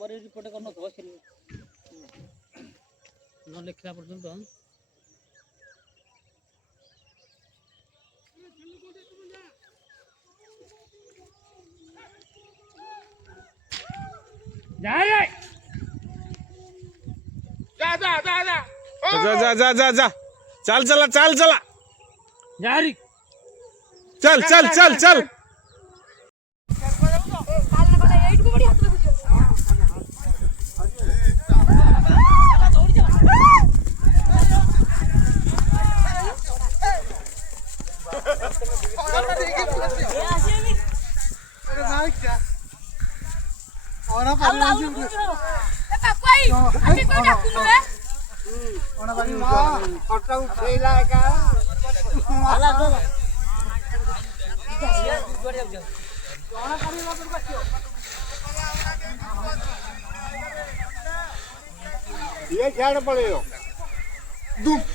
ଆମର ରିପୋର୍ଟ କରିନଥିବ ନ ଲେଖିଲା ପର୍ଯ୍ୟନ୍ତ जा रे जा जा जा जा जा जा जा जा चल चला चल चला जा रे चल चल चल चल ये झाड़ पड़े हो दुख